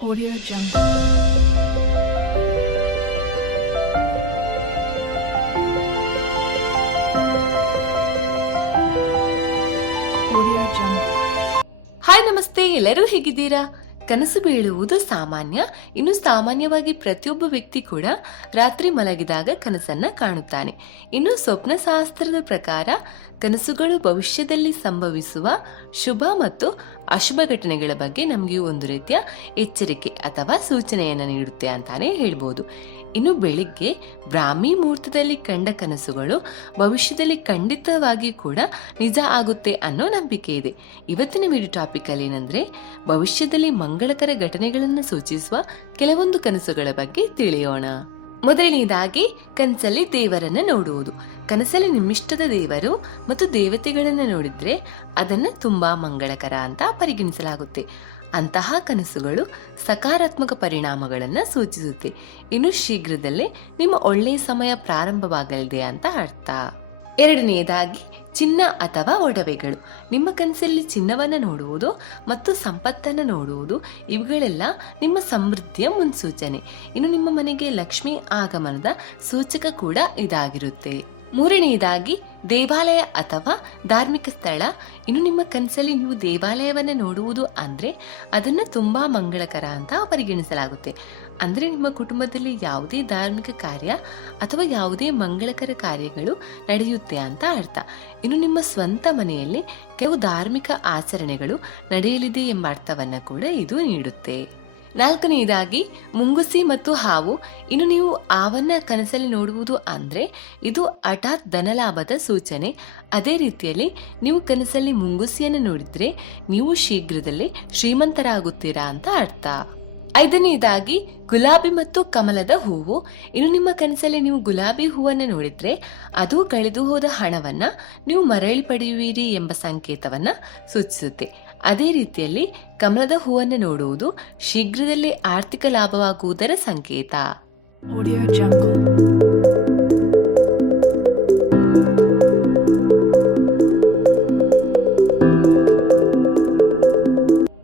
Audio Jungle. Hi ನಮಸ್ತೆ ಎಲ್ಲರೂ ಹೇಗಿದ್ದೀರಾ ಕನಸು ಬೀಳುವುದು ಸಾಮಾನ್ಯ. ಇನ್ನು ಸಾಮಾನ್ಯವಾಗಿ ಪ್ರತಿಯೊಬ್ಬ ವ್ಯಕ್ತಿ ಕೂಡ ರಾತ್ರಿ ಮಲಗಿದಾಗ ಕನಸನ್ನ ಕಾಣುತ್ತಾನೆ. ಇನ್ನು ಸ್ವಪ್ನ ಶಾಸ್ತ್ರದ ಪ್ರಕಾರ ಕನಸುಗಳು ಭವಿಷ್ಯದಲ್ಲಿ ಸಂಭವಿಸುವ ಶುಭ ಮತ್ತು ಅಶುಭ ಘಟನೆಗಳ ಬಗ್ಗೆ ನಮಗೆ ಒಂದು ರೀತಿಯ ಎಚ್ಚರಿಕೆ ಅಥವಾ ಸೂಚನೆಯನ್ನು ನೀಡುತ್ತೆ ಅಂತಾನೆ ಹೇಳ್ಬೋದು. ಇನ್ನು ಬೆಳಿಗ್ಗೆ ಬ್ರಾಹ್ಮಿ ಮುಹೂರ್ತದಲ್ಲಿ ಕಂಡ ಕನಸುಗಳು ಭವಿಷ್ಯದಲ್ಲಿ ಖಂಡಿತವಾಗಿ ಕೂಡ ನಿಜ ಆಗುತ್ತೆ ಅನ್ನೋ ನಂಬಿಕೆ ಇದೆ. ಇವತ್ತಿನ ವಿಡಿಯೋ ಟಾಪಿಕ್ ಅಲ್ಲಿ ಏನಂದ್ರೆ, ಭವಿಷ್ಯದಲ್ಲಿ ಮಂಗಳಕರ ಘಟನೆಗಳನ್ನು ಸೂಚಿಸುವ ಕೆಲವೊಂದು ಕನಸುಗಳ ಬಗ್ಗೆ ತಿಳಿಯೋಣ. ಮೊದಲನೆಯದಾಗಿ ಕನಸಲ್ಲಿ ದೇವರನ್ನ ನೋಡುವುದು. ಕನಸಲ್ಲಿ ನಿಮ್ಮಿಷ್ಟದ ದೇವರು ಮತ್ತು ದೇವತೆಗಳನ್ನ ನೋಡಿದ್ರೆ ಅದನ್ನ ತುಂಬಾ ಮಂಗಳಕರ ಅಂತ ಪರಿಗಣಿಸಲಾಗುತ್ತೆ. ಅಂತಹ ಕನಸುಗಳು ಸಕಾರಾತ್ಮಕ ಪರಿಣಾಮಗಳನ್ನು ಸೂಚಿಸುತ್ತೆ. ಇನ್ನು ಶೀಘ್ರದಲ್ಲೇ ನಿಮ್ಮ ಒಳ್ಳೆಯ ಸಮಯ ಪ್ರಾರಂಭವಾಗಲಿದೆ ಅಂತ ಅರ್ಥ. ಎರಡನೆಯದಾಗಿ ಚಿನ್ನ ಅಥವಾ ಒಡವೆಗಳು. ನಿಮ್ಮ ಕನಸಲ್ಲಿ ಚಿನ್ನವನ್ನು ನೋಡುವುದು ಮತ್ತು ಸಂಪತ್ತನ್ನು ನೋಡುವುದು, ಇವುಗಳೆಲ್ಲ ನಿಮ್ಮ ಸಮೃದ್ಧಿಯ ಮುನ್ಸೂಚನೆ. ಇನ್ನು ನಿಮ್ಮ ಮನೆಗೆ ಲಕ್ಷ್ಮಿ ಆಗಮನದ ಸೂಚಕ ಕೂಡ ಇದಾಗಿರುತ್ತೆ. ಮೂರನೆಯದಾಗಿ ದೇವಾಲಯ ಅಥವಾ ಧಾರ್ಮಿಕ ಸ್ಥಳ. ಇನ್ನು ನಿಮ್ಮ ಕನಸಲ್ಲಿ ನೀವು ದೇವಾಲಯವನ್ನು ನೋಡುವುದು ಅಂದರೆ ಅದನ್ನು ತುಂಬ ಮಂಗಳಕರ ಅಂತ ಪರಿಗಣಿಸಲಾಗುತ್ತೆ. ಅಂದರೆ ನಿಮ್ಮ ಕುಟುಂಬದಲ್ಲಿ ಯಾವುದೇ ಧಾರ್ಮಿಕ ಕಾರ್ಯ ಅಥವಾ ಯಾವುದೇ ಮಂಗಳಕರ ಕಾರ್ಯಗಳು ನಡೆಯುತ್ತೆ ಅಂತ ಅರ್ಥ. ಇನ್ನು ನಿಮ್ಮ ಸ್ವಂತ ಮನೆಯಲ್ಲಿ ಕೆಲವು ಧಾರ್ಮಿಕ ಆಚರಣೆಗಳು ನಡೆಯಲಿದೆ ಎಂಬ ಅರ್ಥವನ್ನು ಕೂಡ ಇದು ನೀಡುತ್ತೆ. ನಾಲ್ಕನೆಯದಾಗಿ, ಮುಂಗುಸಿ ಮತ್ತು ಹಾವು. ಇನ್ನು ನೀವು ಆವನ್ನ ಕನಸಲ್ಲಿ ನೋಡುವುದು ಅಂದ್ರೆ, ಇದು ಹಠಾತ್ ಧನಲಾಭದ ಸೂಚನೆ. ಅದೇ ರೀತಿಯಲ್ಲಿ, ನೀವು ಕನಸಲ್ಲಿ ಮುಂಗುಸಿಯನ್ನು ನೋಡಿದ್ರೆ, ನೀವು ಶೀಘ್ರದಲ್ಲೇ ಶ್ರೀಮಂತರಾಗುತ್ತೀರಾ ಅಂತ ಅರ್ಥ. ಐದನೆಯದಾಗಿ ಗುಲಾಬಿ ಮತ್ತು ಕಮಲದ ಹೂವು. ಇನ್ನು ನಿಮ್ಮ ಕನಸಲ್ಲಿ ನೀವು ಗುಲಾಬಿ ಹೂವನ್ನು ನೋಡಿದ್ರೆ, ಅದು ಕಳೆದು ಹೋದ ಹಣವನ್ನ ನೀವು ಮರಳಿ ಪಡೆಯುವಿರಿ ಎಂಬ ಸಂಕೇತವನ್ನ ಸೂಚಿಸುತ್ತೆ. ಅದೇ ರೀತಿಯಲ್ಲಿ ಕಮಲದ ಹೂವನ್ನು ನೋಡುವುದು ಶೀಘ್ರದಲ್ಲೇ ಆರ್ಥಿಕ ಲಾಭವಾಗುವುದರ ಸಂಕೇತ.